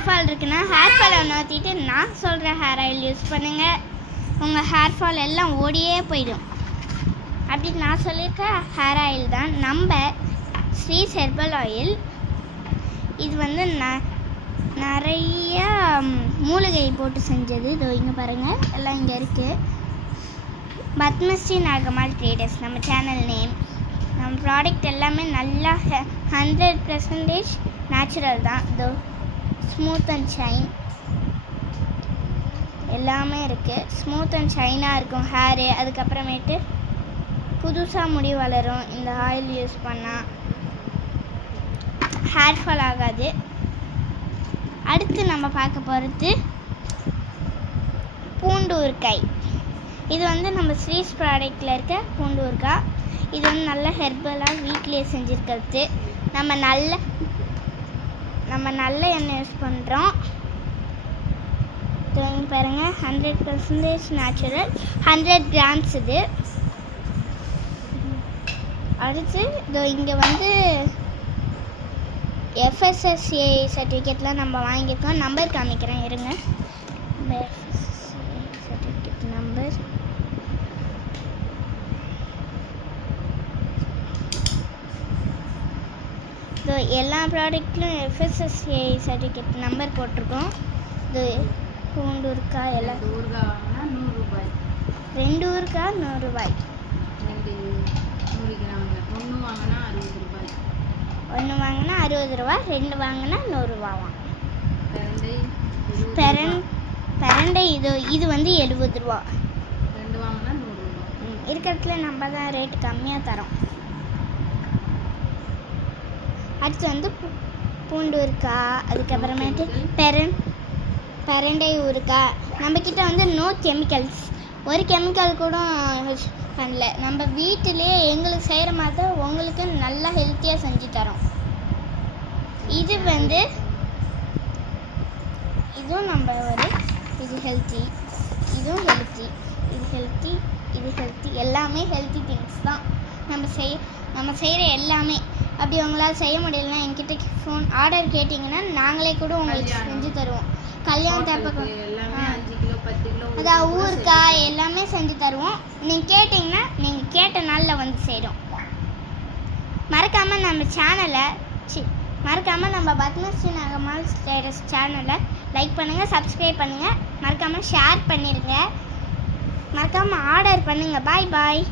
Hair fall இருக்குன்னா hair ஃபாலை நோத்திட்டு நான் சொல்கிற ஹேர் ஆயில் யூஸ் பண்ணுங்கள். உங்கள் ஹேர் ஃபால் எல்லாம் ஓடியே போயிடும். அப்படி நான் சொல்லியிருக்க ஹேர் ஆயில் தான் நம்ம ஸ்ரீஸ் ஹெர்பல் ஆயில். இது வந்து நிறைய மூலிகை போட்டு செஞ்சது. இதோ இங்கே பாருங்கள், எல்லாம் இங்கே இருக்குது. பத்மஸ்ரீ நாகம்மாள் ட்ரேடர்ஸ் நம்ம சேனல் நேம். நம்ம ப்ராடக்ட் எல்லாமே நல்லா 100% நேச்சுரல் தான். இதோ ஸ்மூத் அண்ட் ஷைன் எல்லாமே இருக்குது. ஸ்மூத் அண்ட் ஷைனாக இருக்கும் ஹேரு. அதுக்கப்புறமேட்டு புதுசாக முடி வளரும். இந்த ஆயில் யூஸ் பண்ணால் ஹேர் ஃபால் ஆகாது. அடுத்து நம்ம பார்க்க போகிறது பூண்டு ஊறுகாய். இது வந்து நம்ம ஸ்வீஸ் ப்ராடக்டில் இருக்க பூண்டு ஊறுகாய். இது வந்து நல்ல ஹெர்பலாக வீட்டிலே செஞ்சுருக்கிறது. நம்ம நல்ல எண்ணெய் யூஸ் பண்ணுறோம். இங்கே பாருங்கள், 100% நேச்சுரல், 100 கிராம்ஸ் இது. அடுத்து இதோ இங்கே வந்து FSSAI சர்டிஃபிகேட்லாம் நம்ம வாங்கியிருக்கோம். நம்பர் காமிக்கிறேன் இருங்க. FSSAI சர்டிஃபிகேட் நம்பர் ஸோ எல்லா ப்ராடக்ட்லையும் FSSAI சர்டிஃபிகேட் நம்பர் போட்டிருக்கோம். இது பூண்டு ஊறுகாய் எல்லாம் 100 ரூபாய். 2 ஊறுகாய் 100 ரூபாய். 100 கிராம். 1 வாங்கினா 60 ரூபாய். 1 வாங்கினா 60 ரூபா, 2 வாங்கினா 100 ரூபாவாம். பிரண்டை இது வந்து 70 ரூபா. 2 வாங்கினா 100 ரூபா. இருக்கிறதுல நம்ம தான் ரேட்டு கம்மியாக தரோம். அடுத்து வந்து பூண்டு ஊறுகாய், அதுக்கப்புறமேட்டு பிரண்டை ஊறுகாய். நம்மக்கிட்ட வந்து நோ கெமிக்கல்ஸ், ஒரு கெமிக்கல் கூட பண்ணல. நம்ம வீட்டிலே எங்களுக்கு செய்கிற மாதிரி தான் உங்களுக்கு நல்லா ஹெல்த்தியாக செஞ்சு தரோம். இது வந்து இதுவும் நம்ம இது ஹெல்த்தி, இதுவும் ஹெல்த்தி, இது ஹெல்த்தி, இது ஹெல்த்தி, எல்லாமே ஹெல்த்தி திங்ஸ் தான் நம்ம செய்கிற எல்லாமே. அப்படி உங்களால் செய்ய முடியலன்னா என்கிட்ட ஃபோன் ஆர்டர் கேட்டிங்கன்னா நாங்களே கூட உங்களுக்கு செஞ்சு தருவோம். கல்யாணத்தப்ப அதான் ஊறுகாய் எல்லாமே செஞ்சு தருவோம். நீங்கள் கேட்டிங்கன்னா நீங்கள் கேட்ட நாளில் வந்து செய்கிறோம். மறக்காமல் நம்ம பத்மஸ்ரீ நாகம்மாள் ட்ரேடர்ஸ் சேனலை லைக் பண்ணுங்கள், சப்ஸ்கிரைப் பண்ணுங்கள், மறக்காமல் ஷேர் பண்ணிடுங்க, மறக்காமல் ஆர்டர் பண்ணுங்கள். பாய் பாய்.